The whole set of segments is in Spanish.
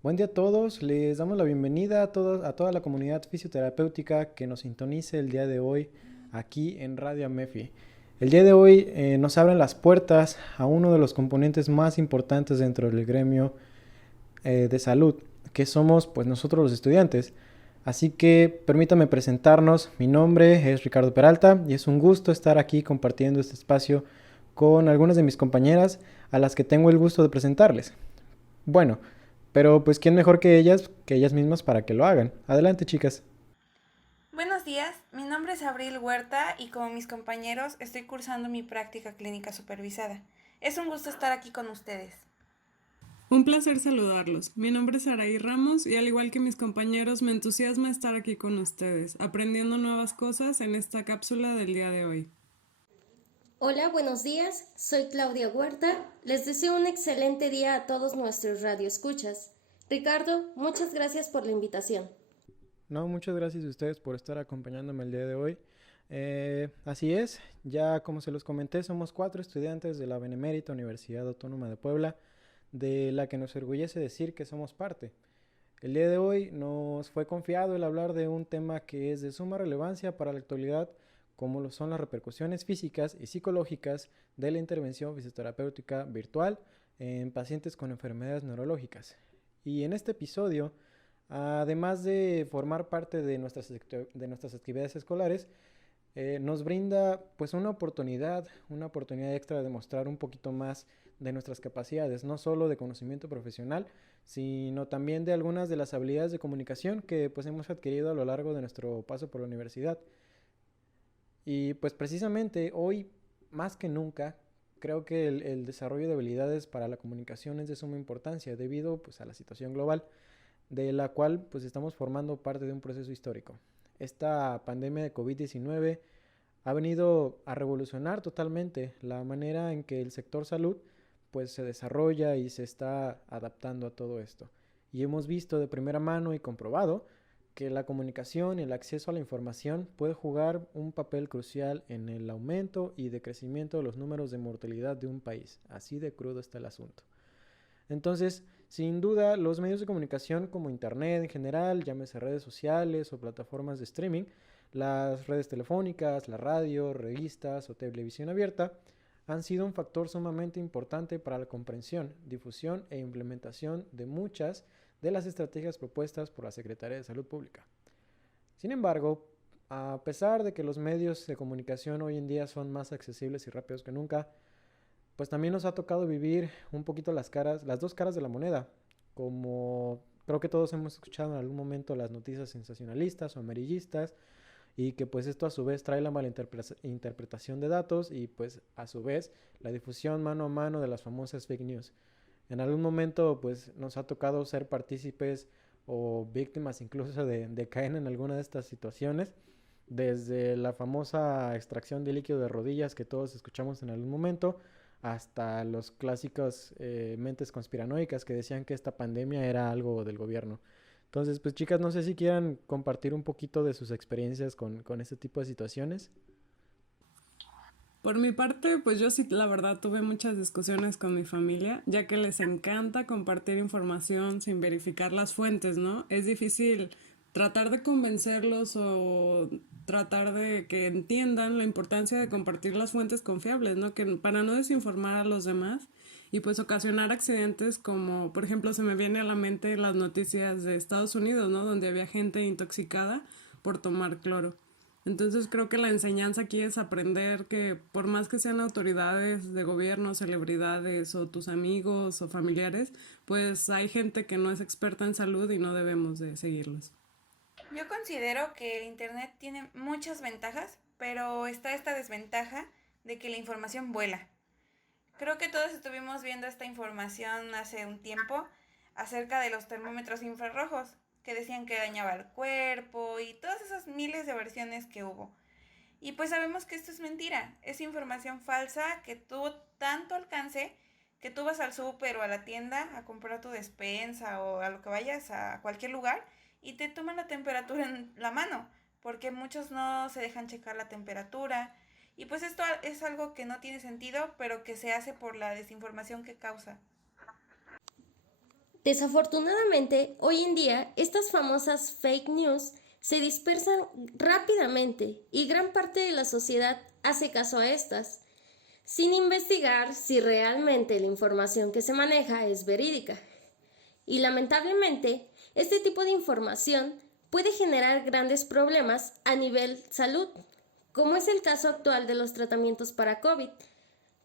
Buen día a todos, les damos la bienvenida a toda la comunidad fisioterapéutica que nos sintonice el día de hoy aquí en Radio Amefi. El día de hoy nos abren las puertas a uno de los componentes más importantes dentro del gremio de salud, que somos pues nosotros los estudiantes. Así que permítame presentarnos, mi nombre es Ricardo Peralta y es un gusto estar aquí compartiendo este espacio con algunas de mis compañeras a las que tengo el gusto de presentarles. Bueno, pero pues quién mejor que ellas mismas para que lo hagan. Adelante, chicas. Buenos días, mi nombre es Abril Huerta y como mis compañeros estoy cursando mi práctica clínica supervisada. Es un gusto estar aquí con ustedes. Un placer saludarlos. Mi nombre es Araí Ramos y al igual que mis compañeros me entusiasma estar aquí con ustedes, aprendiendo nuevas cosas en esta cápsula del día de hoy. Hola, buenos días. Soy Claudia Huerta. Les deseo un excelente día a todos nuestros radioescuchas. Ricardo, muchas gracias por la invitación. No, muchas gracias a ustedes por estar acompañándome el día de hoy. Así es, ya como se los comenté, somos cuatro estudiantes de la Benemérita Universidad Autónoma de Puebla, de la que nos orgullece decir que somos parte. El día de hoy nos fue confiado el hablar de un tema que es de suma relevancia para la actualidad, como lo son las repercusiones físicas y psicológicas de la intervención fisioterapéutica virtual en pacientes con enfermedades neurológicas. Y en este episodio, además de formar parte de nuestras actividades escolares, nos brinda pues una oportunidad extra de mostrar un poquito más de nuestras capacidades, no solo de conocimiento profesional, sino también de algunas de las habilidades de comunicación que pues hemos adquirido a lo largo de nuestro paso por la universidad. Y pues precisamente hoy, más que nunca, creo que el desarrollo de habilidades para la comunicación es de suma importancia debido pues a la situación global de la cual pues estamos formando parte de un proceso histórico. Esta pandemia de COVID-19 ha venido a revolucionar totalmente la manera en que el sector salud pues se desarrolla y se está adaptando a todo esto. Y hemos visto de primera mano y comprobado que la comunicación y el acceso a la información puede jugar un papel crucial en el aumento y decrecimiento de los números de mortalidad de un país. Así de crudo está el asunto. Entonces, sin duda, los medios de comunicación como Internet en general, llámese redes sociales o plataformas de streaming, las redes telefónicas, la radio, revistas o televisión abierta, han sido un factor sumamente importante para la comprensión, difusión e implementación de muchas de las estrategias propuestas por la Secretaría de Salud Pública. Sin embargo, a pesar de que los medios de comunicación hoy en día son más accesibles y rápidos que nunca, pues también nos ha tocado vivir un poquito las dos caras de la moneda, como creo que todos hemos escuchado en algún momento las noticias sensacionalistas o amarillistas y que pues esto a su vez trae la mala interpretación de datos y pues a su vez la difusión mano a mano de las famosas fake news. En algún momento pues nos ha tocado ser partícipes o víctimas incluso de caer en alguna de estas situaciones, desde la famosa extracción de líquido de rodillas que todos escuchamos en algún momento, hasta los clásicos mentes conspiranoicas que decían que esta pandemia era algo del gobierno. Entonces, pues chicas, no sé si quieran compartir un poquito de sus experiencias con este tipo de situaciones. Por mi parte, pues yo sí, la verdad, tuve muchas discusiones con mi familia, ya que les encanta compartir información sin verificar las fuentes, ¿no? Es difícil tratar de convencerlos o tratar de que entiendan la importancia de compartir las fuentes confiables, ¿no? Que para no desinformar a los demás y pues ocasionar accidentes como, por ejemplo, se me viene a la mente las noticias de Estados Unidos, ¿no? Donde había gente intoxicada por tomar cloro. Entonces creo que la enseñanza aquí es aprender que por más que sean autoridades de gobierno, celebridades o tus amigos o familiares, pues hay gente que no es experta en salud y no debemos de seguirlos. Yo considero que el Internet tiene muchas ventajas, pero está esta desventaja de que la información vuela. Creo que todos estuvimos viendo esta información hace un tiempo acerca de los termómetros infrarrojos, que decían que dañaba el cuerpo y todas esas miles de versiones que hubo. Y pues sabemos que esto es mentira, es información falsa que tuvo tanto alcance que tú vas al súper o a la tienda a comprar tu despensa o a lo que vayas a cualquier lugar y te toman la temperatura en la mano, porque muchos no se dejan checar la temperatura. Y pues esto es algo que no tiene sentido, pero que se hace por la desinformación que causa. Desafortunadamente, hoy en día, estas famosas fake news se dispersan rápidamente y gran parte de la sociedad hace caso a estas, sin investigar si realmente la información que se maneja es verídica. Y lamentablemente, este tipo de información puede generar grandes problemas a nivel salud, como es el caso actual de los tratamientos para COVID,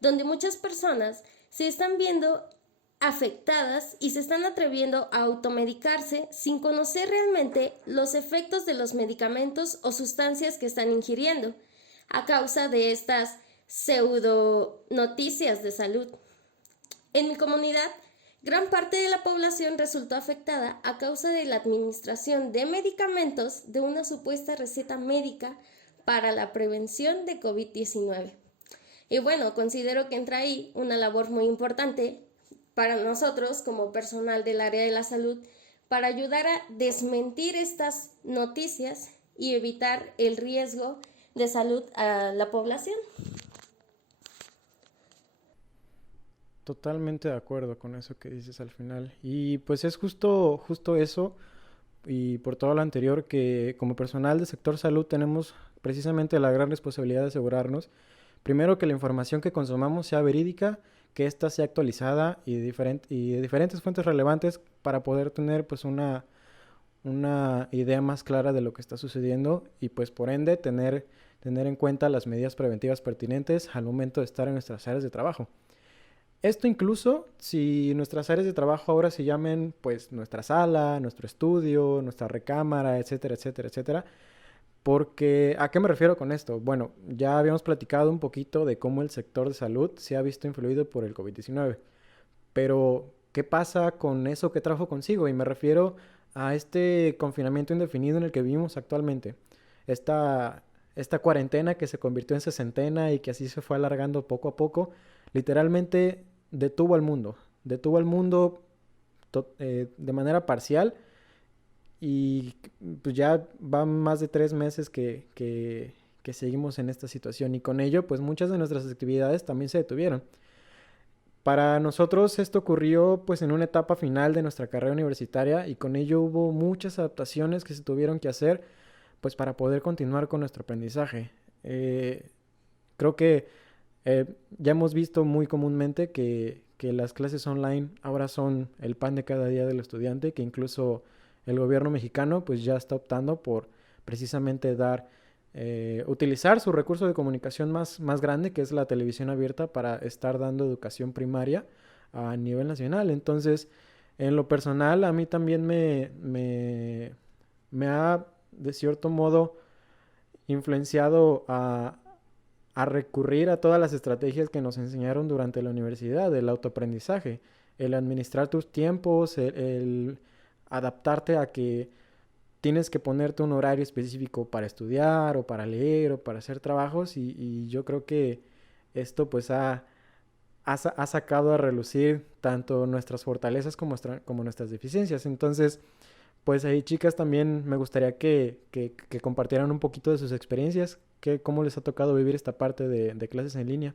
donde muchas personas se están viendo afectadas y se están atreviendo a automedicarse sin conocer realmente los efectos de los medicamentos o sustancias que están ingiriendo, a causa de estas pseudo noticias de salud. En mi comunidad, gran parte de la población resultó afectada a causa de la administración de medicamentos de una supuesta receta médica para la prevención de COVID-19. Y bueno, considero que entra ahí una labor muy importante para nosotros como personal del área de la salud para ayudar a desmentir estas noticias y evitar el riesgo de salud a la población. Totalmente de acuerdo con eso que dices al final. Y pues es justo eso, y por todo lo anterior, que como personal del sector salud tenemos precisamente la gran responsabilidad de asegurarnos, primero, que la información que consumamos sea verídica, que ésta sea actualizada y de diferentes fuentes relevantes para poder tener pues una idea más clara de lo que está sucediendo y pues por ende tener en cuenta las medidas preventivas pertinentes al momento de estar en nuestras áreas de trabajo. Esto incluso si nuestras áreas de trabajo ahora se llamen pues nuestra sala, nuestro estudio, nuestra recámara, etcétera, etcétera, etcétera. Porque, ¿a qué me refiero con esto? Bueno, ya habíamos platicado un poquito de cómo el sector de salud se ha visto influido por el COVID-19. Pero, ¿qué pasa con eso que trajo consigo? Y me refiero a este confinamiento indefinido en el que vivimos actualmente. Esta cuarentena que se convirtió en sesentena y que así se fue alargando poco a poco, literalmente detuvo al mundo. Detuvo al mundo de manera parcial. Y pues ya van más de 3 meses que seguimos en esta situación y con ello pues muchas de nuestras actividades también se detuvieron. Para nosotros esto ocurrió pues en una etapa final de nuestra carrera universitaria y con ello hubo muchas adaptaciones que se tuvieron que hacer pues para poder continuar con nuestro aprendizaje. Creo que ya hemos visto muy comúnmente que las clases online ahora son el pan de cada día del estudiante, que incluso el gobierno mexicano pues ya está optando por precisamente utilizar su recurso de comunicación más grande, que es la televisión abierta, para estar dando educación primaria a nivel nacional. Entonces, en lo personal, a mí también me ha, de cierto modo, influenciado a recurrir a todas las estrategias que nos enseñaron durante la universidad, el autoaprendizaje, el administrar tus tiempos, el adaptarte a que tienes que ponerte un horario específico para estudiar o para leer o para hacer trabajos y yo creo que esto pues ha sacado a relucir tanto nuestras fortalezas como nuestras deficiencias. Entonces, pues ahí chicas también me gustaría que compartieran un poquito de sus experiencias, cómo les ha tocado vivir esta parte de clases en línea.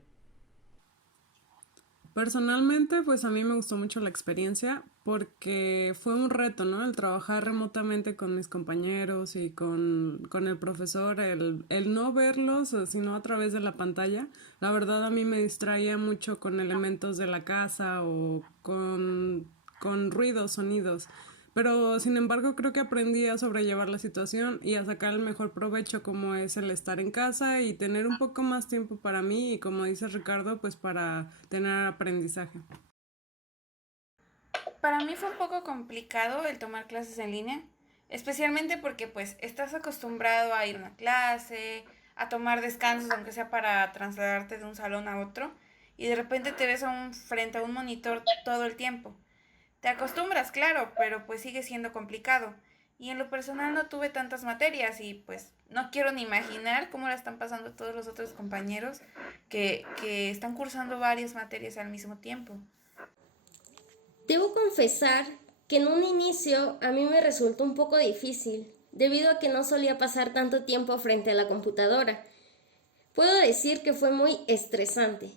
Personalmente, pues a mí me gustó mucho la experiencia porque fue un reto, ¿no? El trabajar remotamente con mis compañeros y con el profesor, el no verlos, sino a través de la pantalla. La verdad a mí me distraía mucho con elementos de la casa o con ruidos, sonidos. Pero sin embargo creo que aprendí a sobrellevar la situación y a sacar el mejor provecho, como es el estar en casa y tener un poco más tiempo para mí y, como dice Ricardo, pues para tener aprendizaje. Para mí fue un poco complicado el tomar clases en línea, especialmente porque pues estás acostumbrado a ir a una clase, a tomar descansos aunque sea para trasladarte de un salón a otro y de repente te ves frente a un monitor todo el tiempo. Te acostumbras, claro, pero pues sigue siendo complicado. Y en lo personal no tuve tantas materias y pues no quiero ni imaginar cómo la están pasando todos los otros compañeros que están cursando varias materias al mismo tiempo. Debo confesar que en un inicio a mí me resultó un poco difícil, debido a que no solía pasar tanto tiempo frente a la computadora. Puedo decir que fue muy estresante.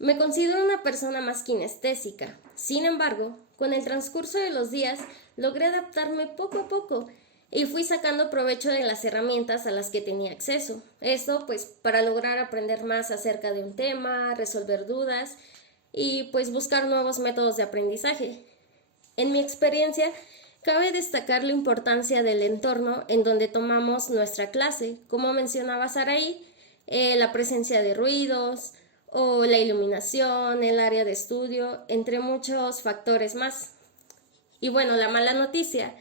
Me considero una persona más kinestésica. Sin embargo, Con el transcurso de los días logré adaptarme poco a poco y fui sacando provecho de las herramientas a las que tenía acceso. Esto pues para lograr aprender más acerca de un tema, resolver dudas y pues buscar nuevos métodos de aprendizaje. En mi experiencia, cabe destacar la importancia del entorno en donde tomamos nuestra clase, como mencionaba Saraí, la presencia de ruidos o la iluminación, el área de estudio, entre muchos factores más. Y bueno, la mala noticia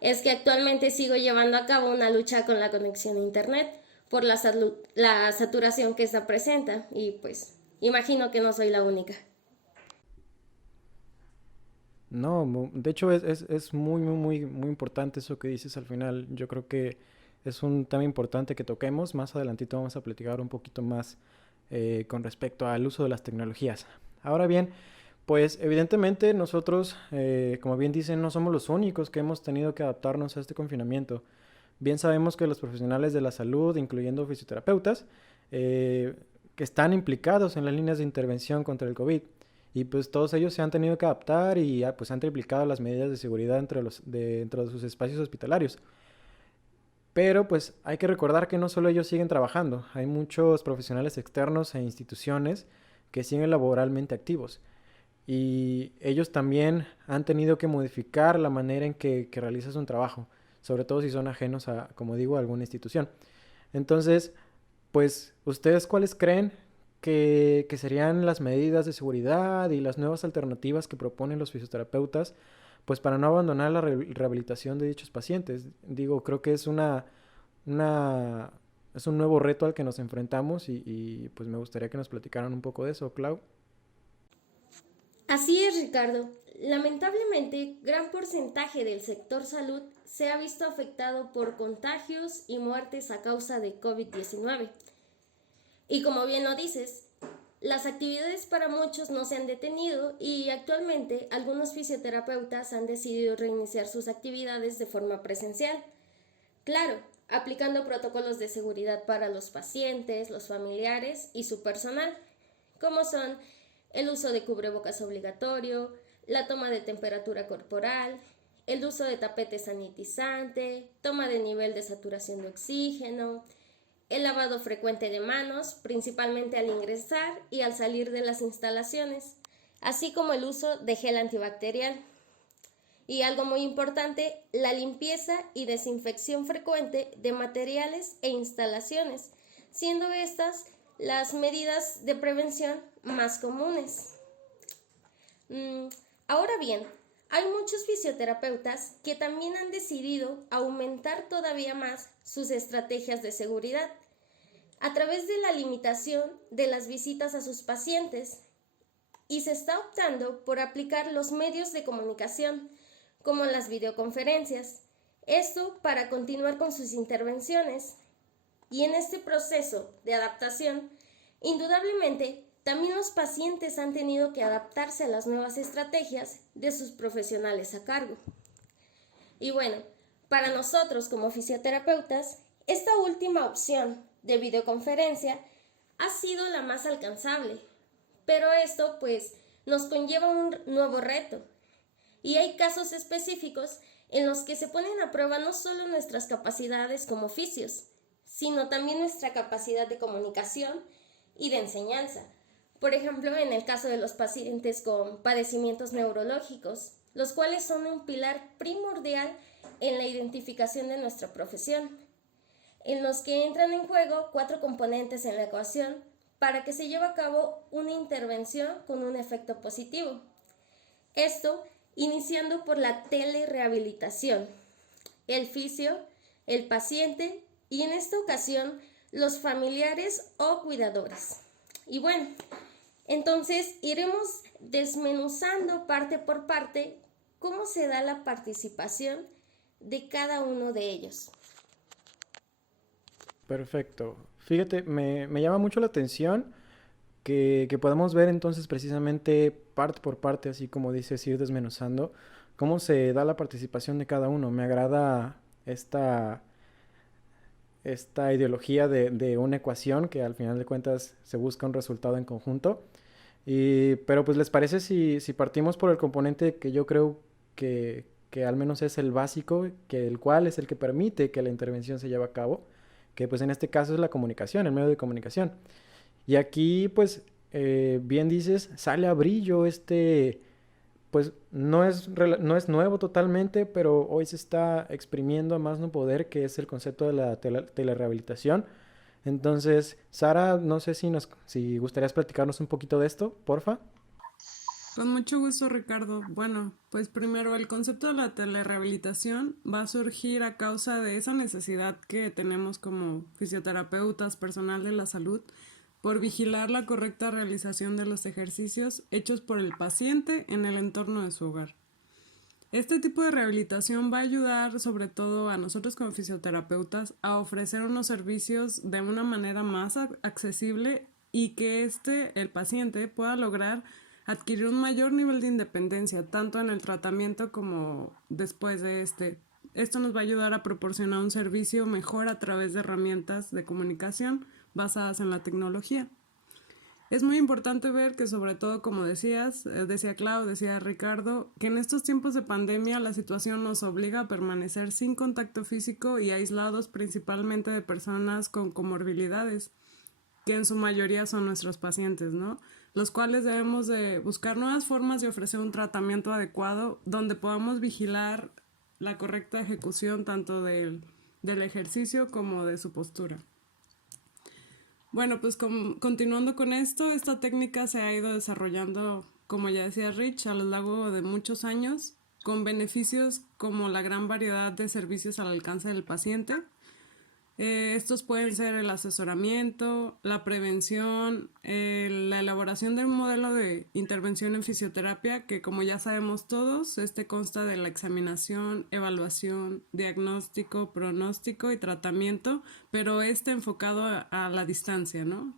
es que actualmente sigo llevando a cabo una lucha con la conexión a internet por la saturación que esta presenta y pues imagino que no soy la única. No, de hecho es muy importante eso que dices al final. Yo creo que es un tema importante que toquemos. Más adelantito vamos a platicar un poquito más con respecto al uso de las tecnologías. Ahora bien, pues evidentemente nosotros, como bien dicen, no somos los únicos que hemos tenido que adaptarnos a este confinamiento. Bien sabemos que los profesionales de la salud, incluyendo fisioterapeutas, que están implicados en las líneas de intervención contra el COVID, y pues todos ellos se han tenido que adaptar y pues han triplicado las medidas de seguridad dentro de sus espacios hospitalarios. Pero pues hay que recordar que no solo ellos siguen trabajando, hay muchos profesionales externos e instituciones que siguen laboralmente activos. Y ellos también han tenido que modificar la manera en que realizas un trabajo, sobre todo si son ajenos a, como digo, a alguna institución. Entonces, pues, ¿ustedes cuáles creen que serían las medidas de seguridad y las nuevas alternativas que proponen los fisioterapeutas, pues para no abandonar la rehabilitación de dichos pacientes? Digo, creo que es una, es un nuevo reto al que nos enfrentamos y pues me gustaría que nos platicaran un poco de eso, Clau. Así es, Ricardo. Lamentablemente, gran porcentaje del sector salud se ha visto afectado por contagios y muertes a causa de COVID-19. Y como bien lo dices, las actividades para muchos no se han detenido y actualmente algunos fisioterapeutas han decidido reiniciar sus actividades de forma presencial. Claro, aplicando protocolos de seguridad para los pacientes, los familiares y su personal, como son el uso de cubrebocas obligatorio, la toma de temperatura corporal, el uso de tapete sanitizante, toma de nivel de saturación de oxígeno, el lavado frecuente de manos, principalmente al ingresar y al salir de las instalaciones, así como el uso de gel antibacterial. Y algo muy importante, la limpieza y desinfección frecuente de materiales e instalaciones, siendo estas las medidas de prevención más comunes. Ahora bien, hay muchos fisioterapeutas que también han decidido aumentar todavía más sus estrategias de seguridad a través de la limitación de las visitas a sus pacientes y se está optando por aplicar los medios de comunicación como las videoconferencias, esto para continuar con sus intervenciones. Y en este proceso de adaptación, indudablemente, también los pacientes han tenido que adaptarse a las nuevas estrategias de sus profesionales a cargo. Y bueno, para nosotros como fisioterapeutas, esta última opción de videoconferencia ha sido la más alcanzable, pero esto pues nos conlleva un nuevo reto. Y hay casos específicos en los que se ponen a prueba no solo nuestras capacidades como fisios, sino también nuestra capacidad de comunicación y de enseñanza. Por ejemplo, en el caso de los pacientes con padecimientos neurológicos, los cuales son un pilar primordial en la identificación de nuestra profesión, en los que entran en juego 4 componentes en la ecuación para que se lleve a cabo una intervención con un efecto positivo. Esto iniciando por la telerehabilitación, el fisio, el paciente y en esta ocasión los familiares o cuidadores. Y bueno, entonces iremos desmenuzando parte por parte cómo se da la participación de cada uno de ellos. Perfecto. Fíjate, me llama mucho la atención que podamos ver entonces precisamente parte por parte, así como dices, ir desmenuzando cómo se da la participación de cada uno. Me agrada esta ideología de una ecuación que al final de cuentas se busca un resultado en conjunto. Pero pues les parece si partimos por el componente que yo creo que al menos es el básico, que el cual es el que permite que la intervención se lleve a cabo, que pues en este caso es la comunicación, el medio de comunicación. Y aquí pues bien dices, sale a brillo pues no es nuevo totalmente, pero hoy se está exprimiendo a más no poder, que es el concepto de la telerehabilitación. Entonces, Sara, no sé si gustarías platicarnos un poquito de esto, porfa. Con mucho gusto, Ricardo. Bueno, pues primero el concepto de la telerehabilitación va a surgir a causa de esa necesidad que tenemos como fisioterapeutas, personal de la salud, por vigilar la correcta realización de los ejercicios hechos por el paciente en el entorno de su hogar. Este tipo de rehabilitación va a ayudar sobre todo a nosotros como fisioterapeutas a ofrecer unos servicios de una manera más accesible y que el paciente, pueda lograr adquirir un mayor nivel de independencia, tanto en el tratamiento como después de este. Esto nos va a ayudar a proporcionar un servicio mejor a través de herramientas de comunicación basadas en la tecnología. Es muy importante ver que, sobre todo, como decías, decía Clau, decía Ricardo, que en estos tiempos de pandemia la situación nos obliga a permanecer sin contacto físico y aislados principalmente de personas con comorbilidades, que en su mayoría son nuestros pacientes, ¿no? Los cuales debemos de buscar nuevas formas de ofrecer un tratamiento adecuado donde podamos vigilar la correcta ejecución tanto del ejercicio como de su postura. Bueno, pues continuando con esto, esta técnica se ha ido desarrollando, como ya decía Rich, a lo largo de muchos años, con beneficios como la gran variedad de servicios al alcance del paciente. Estos pueden ser el asesoramiento, la prevención, la elaboración de un modelo de intervención en fisioterapia que, como ya sabemos todos, consta de la examinación, evaluación, diagnóstico, pronóstico y tratamiento, pero enfocado a la distancia, ¿no?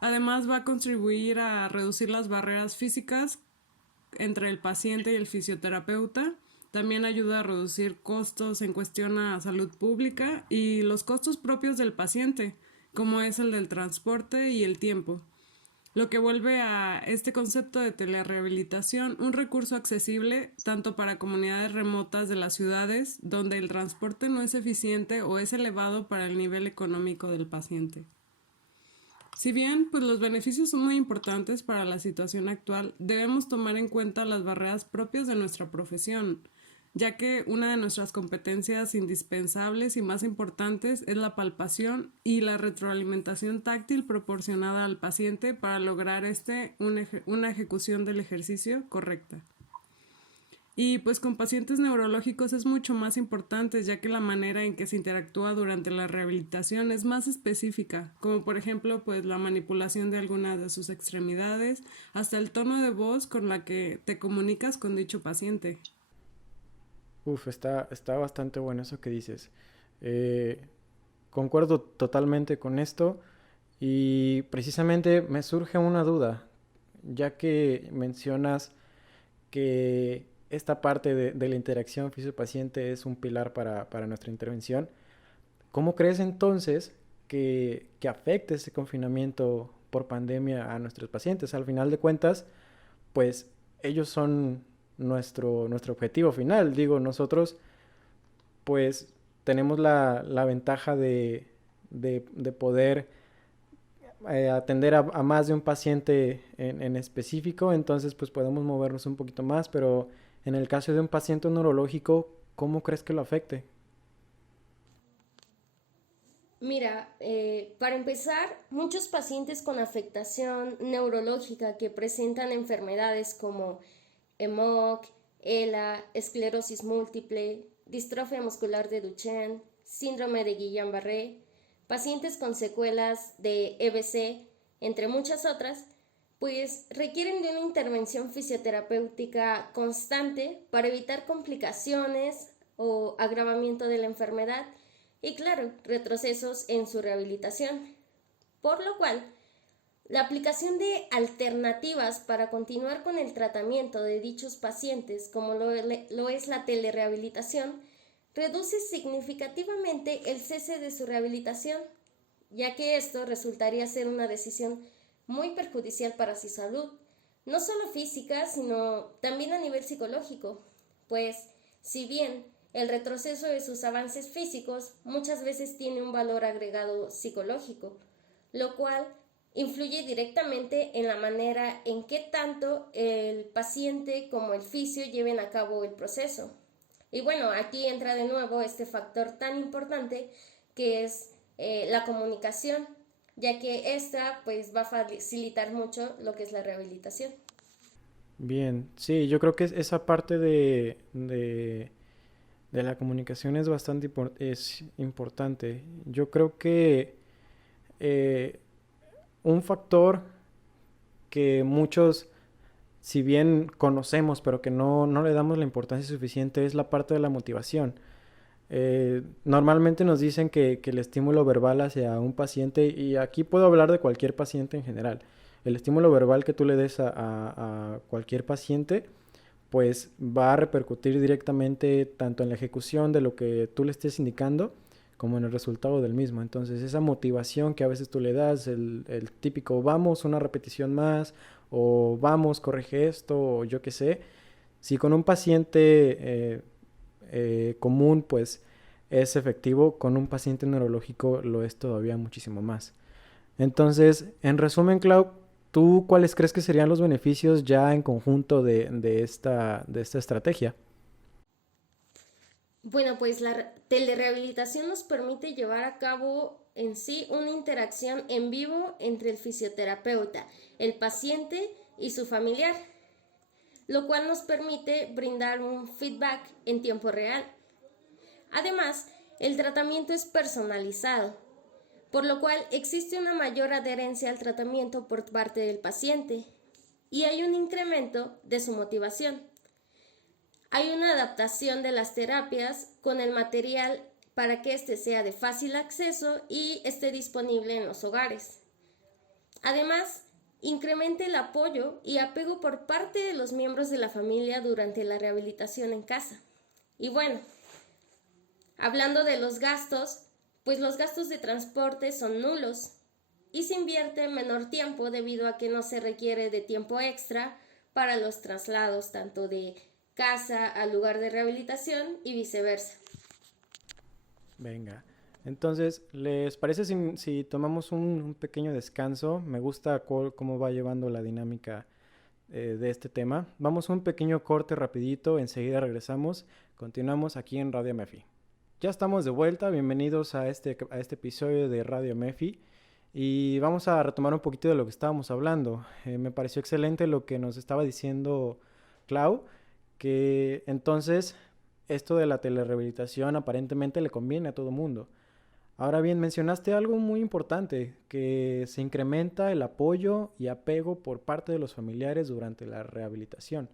Además va a contribuir a reducir las barreras físicas entre el paciente y el fisioterapeuta. También ayuda a reducir costos en cuestión a salud pública y los costos propios del paciente, como es el del transporte y el tiempo, lo que vuelve a este concepto de telerehabilitación un recurso accesible tanto para comunidades remotas de las ciudades donde el transporte no es eficiente o es elevado para el nivel económico del paciente. Si bien pues los beneficios son muy importantes para la situación actual, debemos tomar en cuenta las barreras propias de nuestra profesión, ya que una de nuestras competencias indispensables y más importantes es la palpación y la retroalimentación táctil proporcionada al paciente para lograr una ejecución del ejercicio correcta. Y pues con pacientes neurológicos es mucho más importante, ya que la manera en que se interactúa durante la rehabilitación es más específica, como por ejemplo pues la manipulación de algunas de sus extremidades, hasta el tono de voz con la que te comunicas con dicho paciente. Está bastante bueno eso que dices. Concuerdo totalmente con esto y precisamente me surge una duda, ya que mencionas que esta parte de la interacción fisio-paciente es un pilar para nuestra intervención. ¿Cómo crees entonces que afecte ese confinamiento por pandemia a nuestros pacientes? Al final de cuentas, pues ellos son nuestro objetivo final. Digo, nosotros pues tenemos la ventaja de poder atender a más de un paciente en específico, entonces pues podemos movernos un poquito más, pero en el caso de un paciente neurológico, ¿cómo crees que lo afecte? Mira, para empezar, muchos pacientes con afectación neurológica que presentan enfermedades como EMOC, ELA, esclerosis múltiple, distrofia muscular de Duchenne, síndrome de Guillain-Barré, pacientes con secuelas de EBC, entre muchas otras, pues requieren de una intervención fisioterapéutica constante para evitar complicaciones o agravamiento de la enfermedad y, claro, retrocesos en su rehabilitación. Por lo cual, la aplicación de alternativas para continuar con el tratamiento de dichos pacientes, como lo es la telerehabilitación, reduce significativamente el cese de su rehabilitación, ya que esto resultaría ser una decisión muy perjudicial para su salud, no solo física, sino también a nivel psicológico, pues si bien el retroceso de sus avances físicos muchas veces tiene un valor agregado psicológico, lo cual influye directamente en la manera en que tanto el paciente como el fisio lleven a cabo el proceso. Y bueno, aquí entra de nuevo este factor tan importante que es la comunicación, ya que esta pues va a facilitar mucho lo que es la rehabilitación. Bien, sí, yo creo que esa parte de la comunicación es bastante es importante. Yo creo que eh, un factor que muchos, si bien conocemos, pero que no le damos la importancia suficiente, es la parte de la motivación. Normalmente nos dicen que el estímulo verbal hacia un paciente, y aquí puedo hablar de cualquier paciente en general, el estímulo verbal que tú le des a cualquier paciente, pues va a repercutir directamente tanto en la ejecución de lo que tú le estés indicando, como en el resultado del mismo. Entonces esa motivación que a veces tú le das, el típico vamos una repetición más, o vamos, corrige esto, o yo qué sé, si con un paciente común pues es efectivo, con un paciente neurológico lo es todavía muchísimo más. Entonces, en resumen, Clau, ¿tú cuáles crees que serían los beneficios ya en conjunto de esta estrategia? Bueno, pues la telerehabilitación nos permite llevar a cabo en sí una interacción en vivo entre el fisioterapeuta, el paciente y su familiar, lo cual nos permite brindar un feedback en tiempo real. Además, el tratamiento es personalizado, por lo cual existe una mayor adherencia al tratamiento por parte del paciente y hay un incremento de su motivación. Hay una adaptación de las terapias con el material para que éste sea de fácil acceso y esté disponible en los hogares. Además, incrementa el apoyo y apego por parte de los miembros de la familia durante la rehabilitación en casa. Y bueno, hablando de los gastos, pues los gastos de transporte son nulos y se invierte menor tiempo debido a que no se requiere de tiempo extra para los traslados tanto de casa al lugar de rehabilitación y viceversa. Venga. Entonces, ¿les parece si tomamos un pequeño descanso? Me gusta cómo va llevando la dinámica de este tema. Vamos a un pequeño corte rapidito, enseguida regresamos. Continuamos aquí en Radio MEFI. Ya estamos de vuelta, bienvenidos a este episodio de Radio MEFI. Y vamos a retomar un poquito de lo que estábamos hablando. Me pareció excelente lo que nos estaba diciendo Clau, que entonces esto de la telerehabilitación aparentemente le conviene a todo mundo. Ahora bien, mencionaste algo muy importante, que se incrementa el apoyo y apego por parte de los familiares durante la rehabilitación.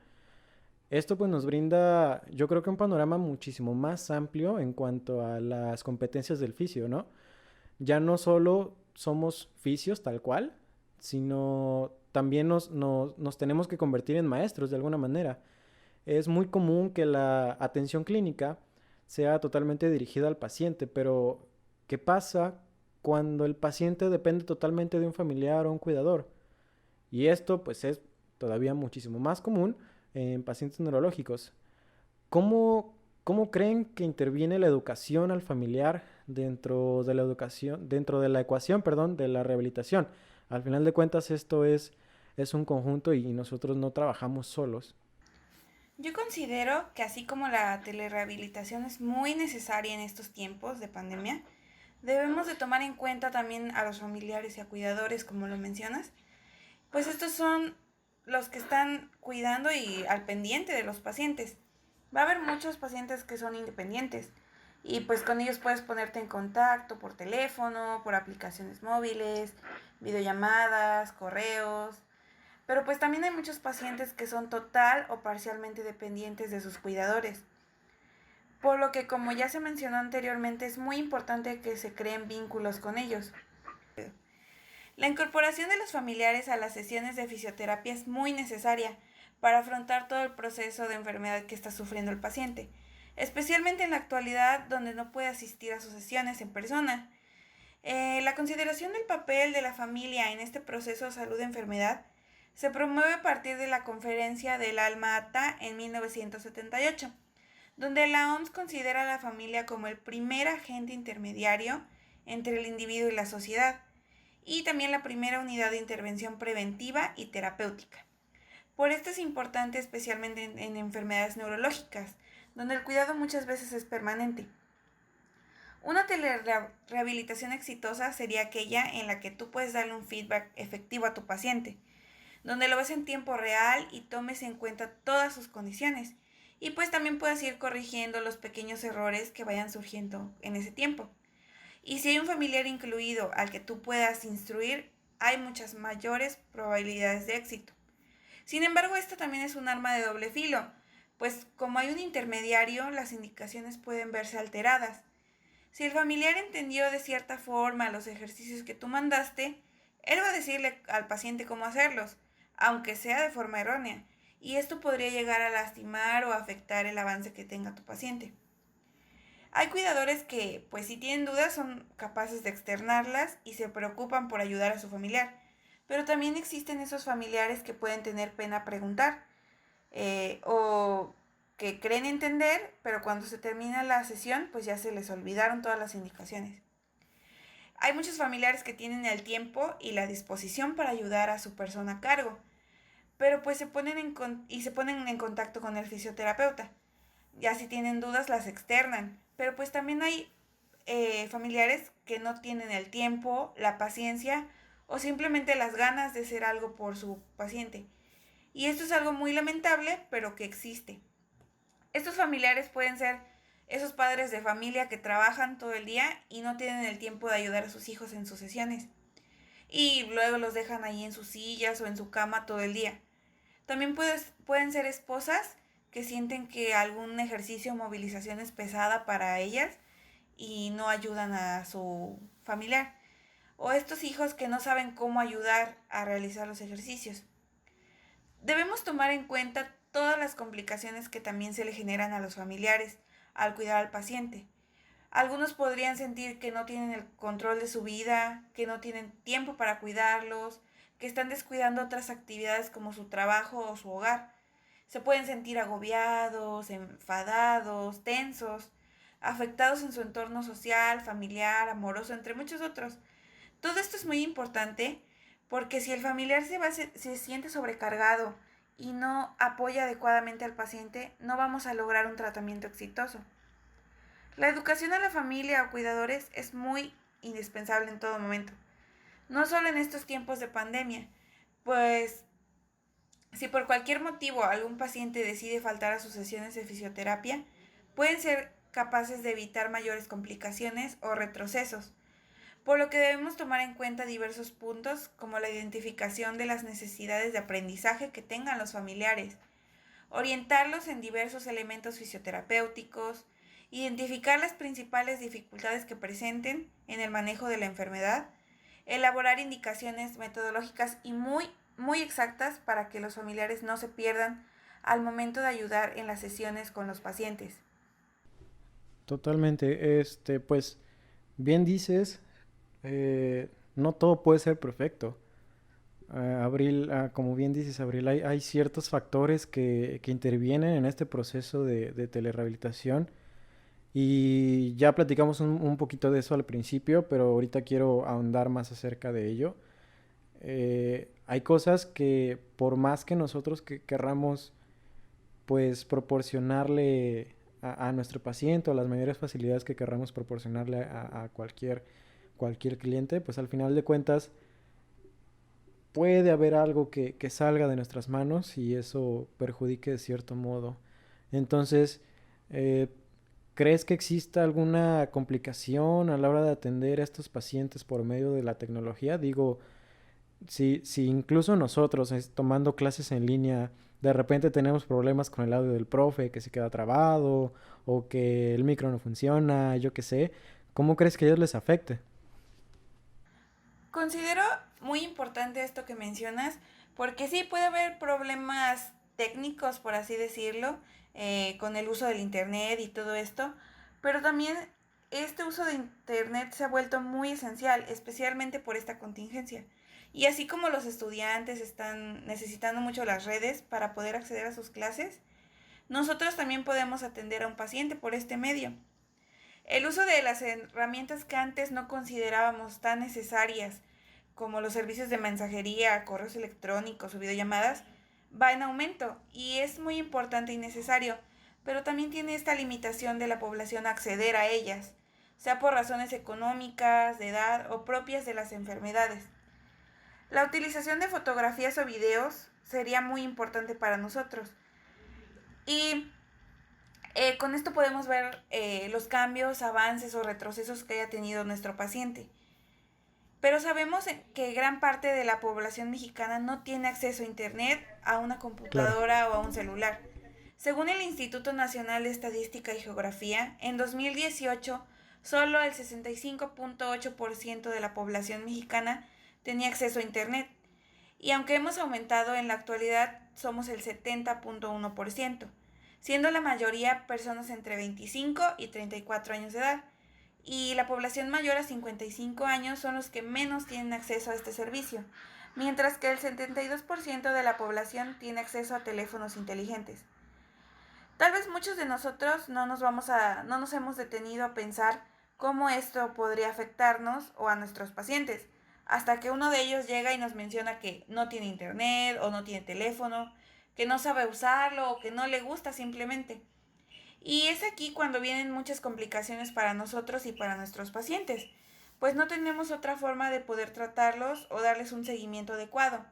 Esto pues nos brinda, yo creo que un panorama muchísimo más amplio en cuanto a las competencias del fisio, ¿no? Ya no solo somos fisios tal cual, sino también nos tenemos que convertir en maestros de alguna manera. Es muy común que la atención clínica sea totalmente dirigida al paciente, pero ¿qué pasa cuando el paciente depende totalmente de un familiar o un cuidador? Y esto pues es todavía muchísimo más común en pacientes neurológicos. ¿Cómo creen que interviene la educación al familiar dentro de la ecuación, perdón, de la rehabilitación? Al final de cuentas es un conjunto y nosotros no trabajamos solos. Yo considero que así como la telerehabilitación es muy necesaria en estos tiempos de pandemia, debemos de tomar en cuenta también a los familiares y a cuidadores, como lo mencionas, pues estos son los que están cuidando y al pendiente de los pacientes. Va a haber muchos pacientes que son independientes y pues con ellos puedes ponerte en contacto por teléfono, por aplicaciones móviles, videollamadas, correos. Pero pues también hay muchos pacientes que son total o parcialmente dependientes de sus cuidadores. Por lo que, como ya se mencionó anteriormente, es muy importante que se creen vínculos con ellos. La incorporación de los familiares a las sesiones de fisioterapia es muy necesaria para afrontar todo el proceso de enfermedad que está sufriendo el paciente, especialmente en la actualidad donde no puede asistir a sus sesiones en persona. La consideración del papel de la familia en este proceso de salud-enfermedad se promueve a partir de la Conferencia del Alma Ata en 1978, donde la OMS considera a la familia como el primer agente intermediario entre el individuo y la sociedad, y también la primera unidad de intervención preventiva y terapéutica. Por esto es importante especialmente en enfermedades neurológicas, donde el cuidado muchas veces es permanente. Una telerehabilitación exitosa sería aquella en la que tú puedes darle un feedback efectivo a tu paciente, donde lo ves en tiempo real y tomes en cuenta todas sus condiciones, y pues también puedes ir corrigiendo los pequeños errores que vayan surgiendo en ese tiempo. Y si hay un familiar incluido al que tú puedas instruir, hay muchas mayores probabilidades de éxito. Sin embargo, esto también es un arma de doble filo, pues como hay un intermediario, las indicaciones pueden verse alteradas. Si el familiar entendió de cierta forma los ejercicios que tú mandaste, él va a decirle al paciente cómo hacerlos, aunque sea de forma errónea, y esto podría llegar a lastimar o afectar el avance que tenga tu paciente. Hay cuidadores que, pues si tienen dudas, son capaces de externarlas y se preocupan por ayudar a su familiar, pero también existen esos familiares que pueden tener pena preguntar o que creen entender, pero cuando se termina la sesión, pues ya se les olvidaron todas las indicaciones. Hay muchos familiares que tienen el tiempo y la disposición para ayudar a su persona a cargo, pero pues se ponen en contacto con el fisioterapeuta. Ya si tienen dudas las externan, pero pues también hay familiares que no tienen el tiempo, la paciencia o simplemente las ganas de hacer algo por su paciente. Y esto es algo muy lamentable, pero que existe. Estos familiares pueden ser esos padres de familia que trabajan todo el día y no tienen el tiempo de ayudar a sus hijos en sus sesiones. Y luego los dejan ahí en sus sillas o en su cama todo el día. También pueden ser esposas que sienten que algún ejercicio o movilización es pesada para ellas y no ayudan a su familiar. O estos hijos que no saben cómo ayudar a realizar los ejercicios. Debemos tomar en cuenta todas las complicaciones que también se le generan a los familiares al cuidar al paciente. Algunos podrían sentir que no tienen el control de su vida, que no tienen tiempo para cuidarlos, que están descuidando otras actividades como su trabajo o su hogar. Se pueden sentir agobiados, enfadados, tensos, afectados en su entorno social, familiar, amoroso, entre muchos otros. Todo esto es muy importante porque si el familiar se siente sobrecargado y no apoya adecuadamente al paciente, no vamos a lograr un tratamiento exitoso. La educación a la familia o cuidadores es muy indispensable en todo momento, no solo en estos tiempos de pandemia, pues si por cualquier motivo algún paciente decide faltar a sus sesiones de fisioterapia, pueden ser capaces de evitar mayores complicaciones o retrocesos, por lo que debemos tomar en cuenta diversos puntos como la identificación de las necesidades de aprendizaje que tengan los familiares, orientarlos en diversos elementos fisioterapéuticos, identificar las principales dificultades que presenten en el manejo de la enfermedad, elaborar indicaciones metodológicas y muy exactas para que los familiares no se pierdan al momento de ayudar en las sesiones con los pacientes. Totalmente, pues bien dices, no todo puede ser perfecto. Abril, como bien dices, Abril, hay ciertos factores que intervienen en este proceso de telerehabilitación y ya platicamos un poquito de eso al principio, pero ahorita quiero ahondar más acerca de ello. Hay cosas que por más que nosotros querramos pues proporcionarle a nuestro paciente o las mayores facilidades que querramos proporcionarle a cualquier cliente, pues al final de cuentas puede haber algo que salga de nuestras manos y eso perjudique de cierto modo. Entonces, eh, ¿crees que exista alguna complicación a la hora de atender a estos pacientes por medio de la tecnología? Digo, si incluso nosotros tomando clases en línea, de repente tenemos problemas con el audio del profe, que se queda trabado o que el micro no funciona, yo qué sé, ¿cómo crees que a ellos les afecte? Considero muy importante esto que mencionas, porque sí puede haber problemas técnicos, por así decirlo, con el uso del internet y todo esto, pero también este uso de Internet se ha vuelto muy esencial, especialmente por esta contingencia. Y así como los estudiantes están necesitando mucho las redes para poder acceder a sus clases, nosotros también podemos atender a un paciente por este medio. El uso de las herramientas que antes no considerábamos tan necesarias, como los servicios de mensajería, correos electrónicos o videollamadas, va en aumento y es muy importante y necesario, pero también tiene esta limitación de la población a acceder a ellas, sea por razones económicas, de edad o propias de las enfermedades. La utilización de fotografías o videos sería muy importante para nosotros y con esto podemos ver los cambios, avances o retrocesos que haya tenido nuestro paciente. Pero sabemos que gran parte de la población mexicana no tiene acceso a Internet, a una computadora o a un celular. Según el Instituto Nacional de Estadística y Geografía, en 2018 solo el 65.8% de la población mexicana tenía acceso a Internet. Y aunque hemos aumentado, en la actualidad somos el 70.1%, siendo la mayoría personas entre 25 y 34 años de edad. Y la población mayor a 55 años son los que menos tienen acceso a este servicio, mientras que el 72% de la población tiene acceso a teléfonos inteligentes. Tal vez muchos de nosotros no nos hemos detenido a pensar cómo esto podría afectarnos o a nuestros pacientes, hasta que uno de ellos llega y nos menciona que no tiene internet o no tiene teléfono, que no sabe usarlo o que no le gusta simplemente. Y es aquí cuando vienen muchas complicaciones para nosotros y para nuestros pacientes, pues no tenemos otra forma de poder tratarlos o darles un seguimiento adecuado.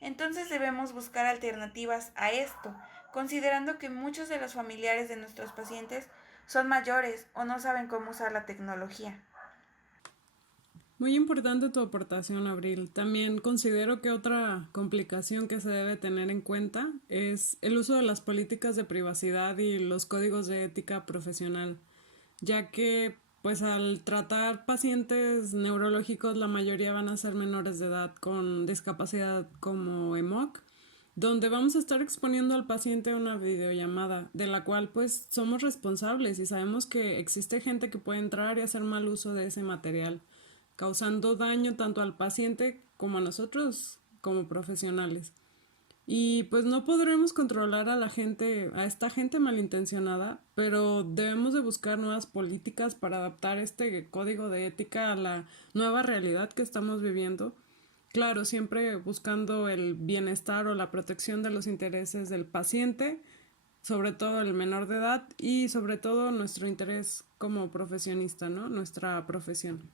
Entonces debemos buscar alternativas a esto, considerando que muchos de los familiares de nuestros pacientes son mayores o no saben cómo usar la tecnología. Muy importante tu aportación, Abril. También considero que otra complicación que se debe tener en cuenta es el uso de las políticas de privacidad y los códigos de ética profesional, ya que pues al tratar pacientes neurológicos la mayoría van a ser menores de edad con discapacidad como EMOC, donde vamos a estar exponiendo al paciente a una videollamada, de la cual pues somos responsables y sabemos que existe gente que puede entrar y hacer mal uso de ese material, causando daño tanto al paciente como a nosotros como profesionales. Y pues no podremos controlar a la gente, a esta gente malintencionada, pero debemos de buscar nuevas políticas para adaptar este código de ética a la nueva realidad que estamos viviendo. Claro, siempre buscando el bienestar o la protección de los intereses del paciente, sobre todo el menor de edad y sobre todo nuestro interés como profesionista, ¿no? Nuestra profesión.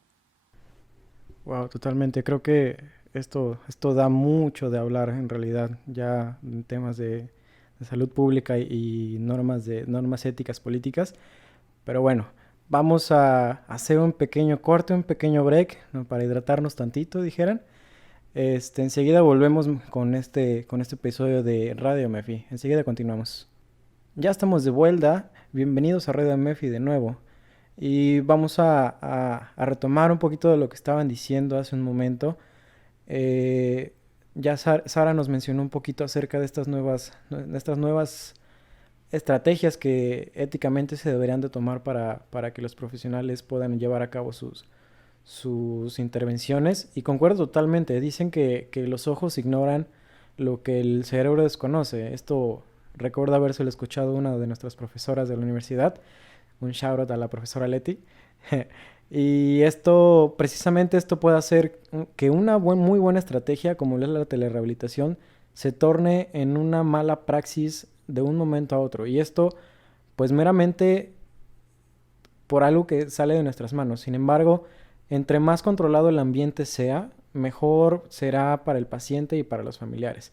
Wow, totalmente. Creo que esto da mucho de hablar en realidad, ya en temas de salud pública y normas éticas políticas. Pero bueno, vamos a hacer un pequeño corte, un pequeño break, ¿no? Para hidratarnos tantito, dijeran. Enseguida volvemos con este episodio de Radio Mefi. Enseguida continuamos. Ya estamos de vuelta. Bienvenidos a Radio Mefi de nuevo. Y vamos a retomar un poquito de lo que estaban diciendo hace un momento. Ya Sara nos mencionó un poquito acerca de estas nuevas estrategias que éticamente se deberían de tomar para que los profesionales puedan llevar a cabo sus intervenciones. Y concuerdo totalmente. Dicen que los ojos ignoran lo que el cerebro desconoce. Esto recuerdo habérselo escuchado a una de nuestras profesoras de la universidad. Un shout out a la profesora Leti. Y precisamente esto puede hacer que una muy buena estrategia como es la telerehabilitación se torne en una mala praxis de un momento a otro. Y esto pues meramente por algo que sale de nuestras manos. Sin embargo, entre más controlado el ambiente sea, mejor será para el paciente y para los familiares.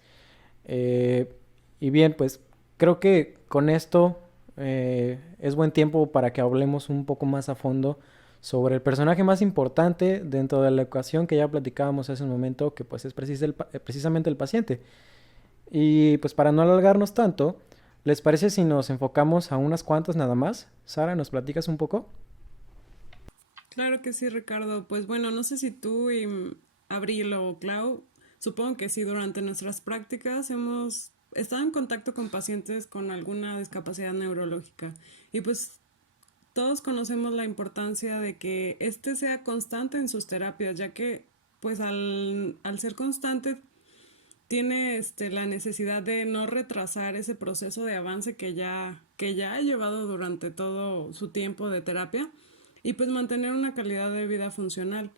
Y bien, pues creo que con esto es buen tiempo para que hablemos un poco más a fondo sobre el personaje más importante dentro de la ecuación que ya platicábamos hace un momento, que pues es precisamente el paciente. Y pues para no alargarnos tanto, ¿les parece si nos enfocamos a unas cuantas nada más? Sara, ¿nos platicas un poco? Claro que sí, Ricardo. Pues bueno, no sé si tú y Abril o Clau, supongo que sí, durante nuestras prácticas hemos estado en contacto con pacientes con alguna discapacidad neurológica. Y pues todos conocemos la importancia de que este sea constante en sus terapias, ya que pues al ser constante tiene la necesidad de no retrasar ese proceso de avance que ya ha llevado durante todo su tiempo de terapia y pues mantener una calidad de vida funcional.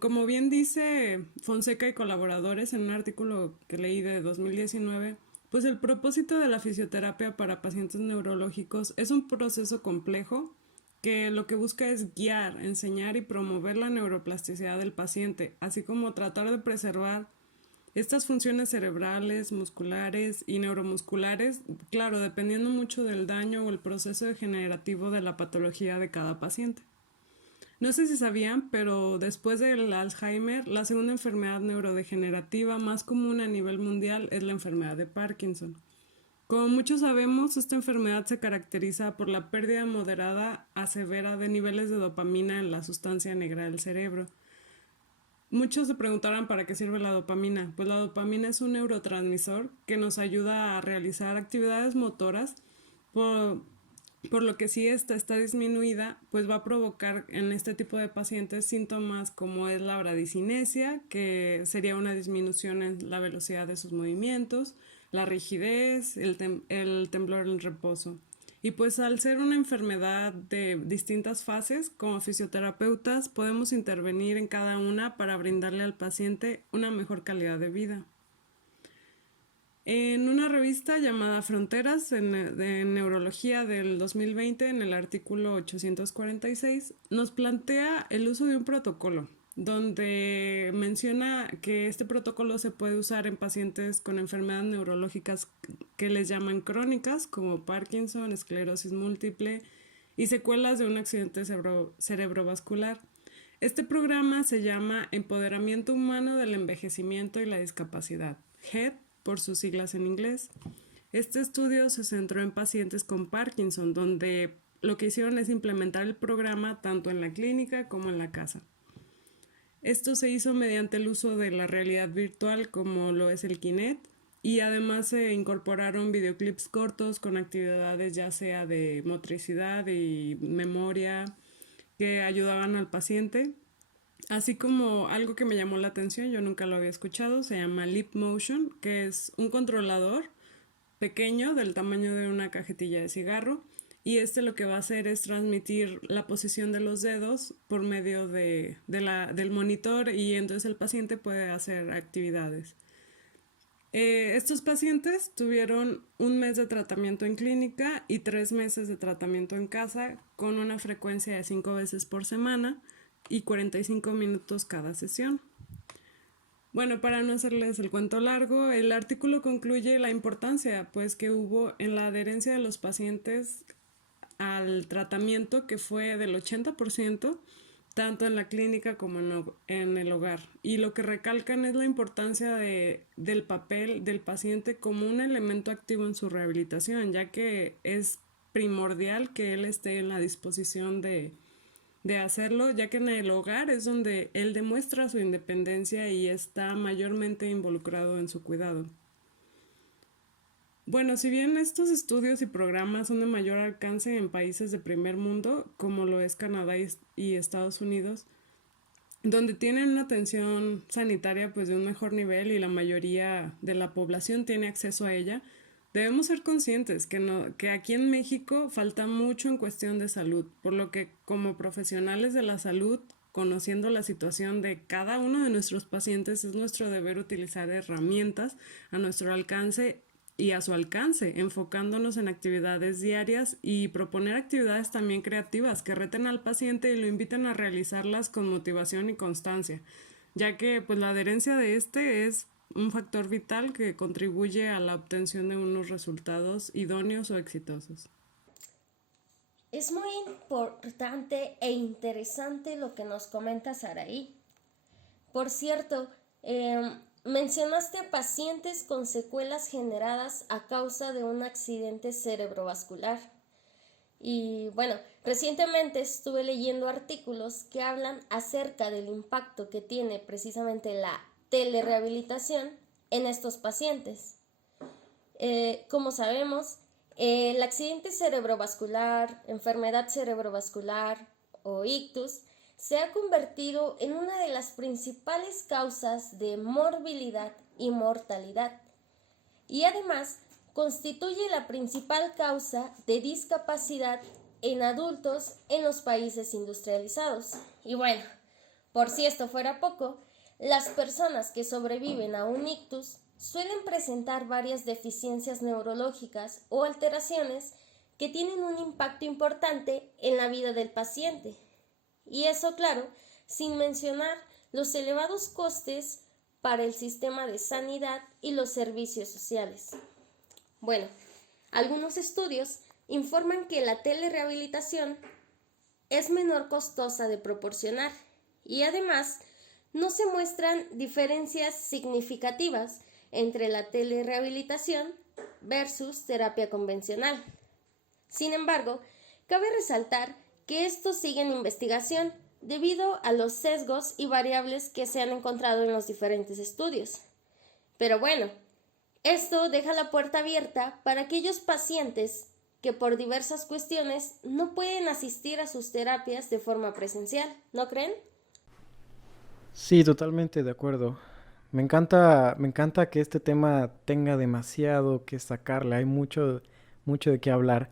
Como bien dice Fonseca y colaboradores en un artículo que leí de 2019, pues el propósito de la fisioterapia para pacientes neurológicos es un proceso complejo que lo que busca es guiar, enseñar y promover la neuroplasticidad del paciente, así como tratar de preservar estas funciones cerebrales, musculares y neuromusculares, claro, dependiendo mucho del daño o el proceso degenerativo de la patología de cada paciente. No sé si sabían, pero después del Alzheimer, la segunda enfermedad neurodegenerativa más común a nivel mundial es la enfermedad de Parkinson. Como muchos sabemos, esta enfermedad se caracteriza por la pérdida moderada a severa de niveles de dopamina en la sustancia negra del cerebro. Muchos se preguntarán para qué sirve la dopamina. Pues la dopamina es un neurotransmisor que nos ayuda a realizar actividades motoras, por lo que si esta está disminuida, pues va a provocar en este tipo de pacientes síntomas como es la bradicinesia, que sería una disminución en la velocidad de sus movimientos, la rigidez, el temblor en reposo. Y pues al ser una enfermedad de distintas fases, como fisioterapeutas podemos intervenir en cada una para brindarle al paciente una mejor calidad de vida. En una revista llamada Fronteras de Neurología del 2020, en el artículo 846, nos plantea el uso de un protocolo, donde menciona que este protocolo se puede usar en pacientes con enfermedades neurológicas que les llaman crónicas, como Parkinson, esclerosis múltiple y secuelas de un accidente cerebrovascular. Este programa se llama Empoderamiento Humano del Envejecimiento y la Discapacidad, HED, por sus siglas en inglés. Este estudio se centró en pacientes con Parkinson, donde lo que hicieron es implementar el programa tanto en la clínica como en la casa. Esto se hizo mediante el uso de la realidad virtual, como lo es el Kinect, y además se incorporaron videoclips cortos con actividades ya sea de motricidad y memoria que ayudaban al paciente. Así como algo que me llamó la atención, yo nunca lo había escuchado, se llama Lip Motion, que es un controlador pequeño del tamaño de una cajetilla de cigarro, y lo que va a hacer es transmitir la posición de los dedos por medio del monitor, y entonces el paciente puede hacer actividades. Estos pacientes tuvieron 1 mes de tratamiento en clínica y 3 meses de tratamiento en casa, con una frecuencia de 5 veces por semana y 45 minutos cada sesión. Bueno, para no hacerles el cuento largo, el artículo concluye la importancia pues que hubo en la adherencia de los pacientes al tratamiento, que fue del 80%, tanto en la clínica como en el hogar. Y lo que recalcan es la importancia del papel del paciente como un elemento activo en su rehabilitación, ya que es primordial que él esté en la disposición de hacerlo, ya que en el hogar es donde él demuestra su independencia y está mayormente involucrado en su cuidado. Bueno, si bien estos estudios y programas son de mayor alcance en países de primer mundo, como lo es Canadá y Estados Unidos, donde tienen una atención sanitaria pues de un mejor nivel y la mayoría de la población tiene acceso a ella, debemos ser conscientes que aquí en México falta mucho en cuestión de salud, por lo que como profesionales de la salud, conociendo la situación de cada uno de nuestros pacientes, es nuestro deber utilizar herramientas a nuestro alcance y a su alcance, enfocándonos en actividades diarias y proponer actividades también creativas que reten al paciente y lo inviten a realizarlas con motivación y constancia, ya que pues la adherencia de es un factor vital que contribuye a la obtención de unos resultados idóneos o exitosos. Es muy importante e interesante lo que nos comenta Saraí. Por cierto, mencionaste a pacientes con secuelas generadas a causa de un accidente cerebrovascular. Y bueno, recientemente estuve leyendo artículos que hablan acerca del impacto que tiene precisamente la telerehabilitación en estos pacientes. Como sabemos, El accidente cerebrovascular, enfermedad cerebrovascular o ictus se ha convertido en una de las principales causas de morbilidad y mortalidad, y además constituye la principal causa de discapacidad en adultos en los países industrializados. Y bueno, por si esto fuera poco, las personas que sobreviven a un ictus suelen presentar varias deficiencias neurológicas o alteraciones que tienen un impacto importante en la vida del paciente. Y eso, claro, sin mencionar los elevados costes para el sistema de sanidad y los servicios sociales. Bueno, algunos estudios informan que la telerehabilitación es menor costosa de proporcionar y además no se muestran diferencias significativas entre la telerehabilitación versus terapia convencional. Sin embargo, cabe resaltar que esto sigue en investigación debido a los sesgos y variables que se han encontrado en los diferentes estudios. Pero bueno, esto deja la puerta abierta para aquellos pacientes que por diversas cuestiones no pueden asistir a sus terapias de forma presencial, ¿no creen? Sí, totalmente de acuerdo. Me encanta que este tema tenga demasiado que sacarle. Hay mucho, mucho de qué hablar.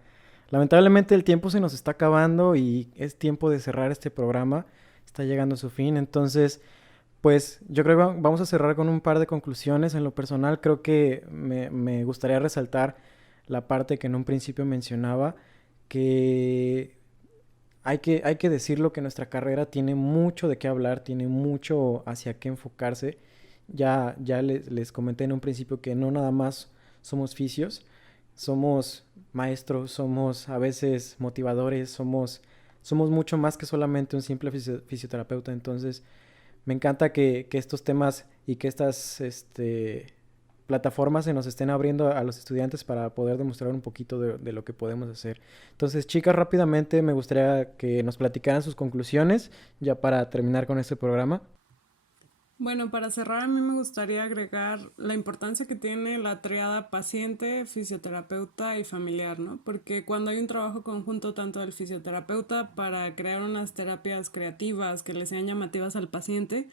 Lamentablemente el tiempo se nos está acabando y es tiempo de cerrar este programa. Está llegando a su fin. Entonces, pues yo creo que vamos a cerrar con un par de conclusiones. En lo personal, creo que me gustaría resaltar la parte que en un principio mencionaba, que hay que decirlo que nuestra carrera tiene mucho de qué hablar, tiene mucho hacia qué enfocarse. Ya les comenté en un principio que no nada más somos fisios, somos maestros, somos a veces motivadores, somos mucho más que solamente un simple fisioterapeuta. Entonces, me encanta que estos temas y que estas plataformas se nos estén abriendo a los estudiantes para poder demostrar un poquito de lo que podemos hacer. Entonces, chicas, rápidamente me gustaría que nos platicaran sus conclusiones ya para terminar con este programa. Bueno, para cerrar, a mí me gustaría agregar la importancia que tiene la triada paciente, fisioterapeuta y familiar, ¿no? Porque cuando hay un trabajo conjunto tanto del fisioterapeuta para crear unas terapias creativas que le sean llamativas al paciente,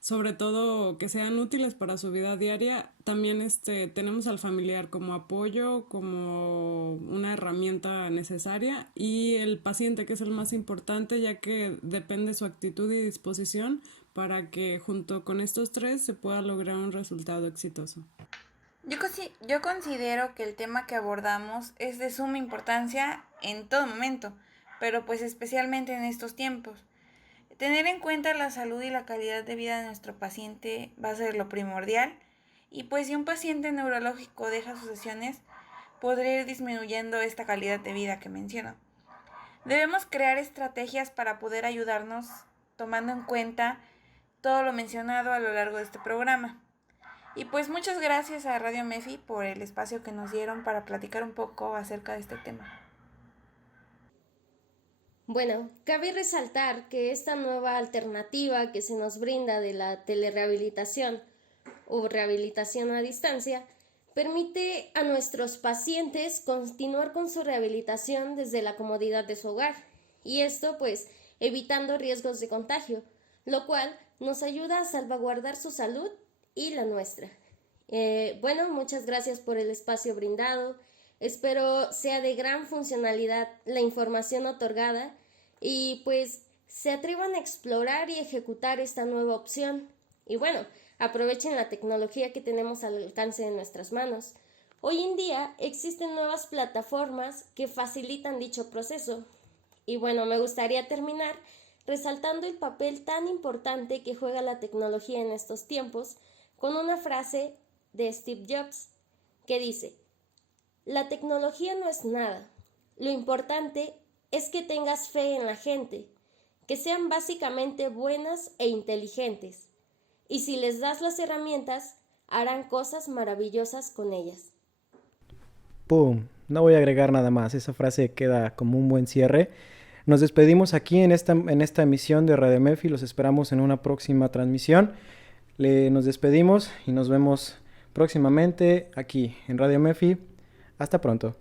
sobre todo que sean útiles para su vida diaria, también tenemos al familiar como apoyo, como una herramienta necesaria, y el paciente, que es el más importante, ya que depende su actitud y disposición para que junto con estos tres se pueda lograr un resultado exitoso. Yo considero que el tema que abordamos es de suma importancia en todo momento, pero pues especialmente en estos tiempos. Tener en cuenta la salud y la calidad de vida de nuestro paciente va a ser lo primordial, y pues si un paciente neurológico deja sus sesiones, podría ir disminuyendo esta calidad de vida que menciono. Debemos crear estrategias para poder ayudarnos tomando en cuenta todo lo mencionado a lo largo de este programa. Y pues muchas gracias a Radio MEFI por el espacio que nos dieron para platicar un poco acerca de este tema. Bueno, cabe resaltar que esta nueva alternativa que se nos brinda de la telerehabilitación o rehabilitación a distancia permite a nuestros pacientes continuar con su rehabilitación desde la comodidad de su hogar, y esto pues evitando riesgos de contagio, lo cual nos ayuda a salvaguardar su salud y la nuestra. Bueno, muchas gracias por el espacio brindado. Espero sea de gran funcionalidad la información otorgada y pues se atrevan a explorar y ejecutar esta nueva opción. Y bueno, aprovechen la tecnología que tenemos al alcance de nuestras manos. Hoy en día existen nuevas plataformas que facilitan dicho proceso. Y bueno, me gustaría terminar resaltando el papel tan importante que juega la tecnología en estos tiempos con una frase de Steve Jobs que dice: la tecnología no es nada, lo importante es que tengas fe en la gente, que sean básicamente buenas e inteligentes, y si les das las herramientas, harán cosas maravillosas con ellas. ¡Pum! No voy a agregar nada más, esa frase queda como un buen cierre. Nos despedimos aquí en esta emisión de Radio MEFI, los esperamos en una próxima transmisión. Nos despedimos y nos vemos próximamente aquí en Radio MEFI. Hasta pronto.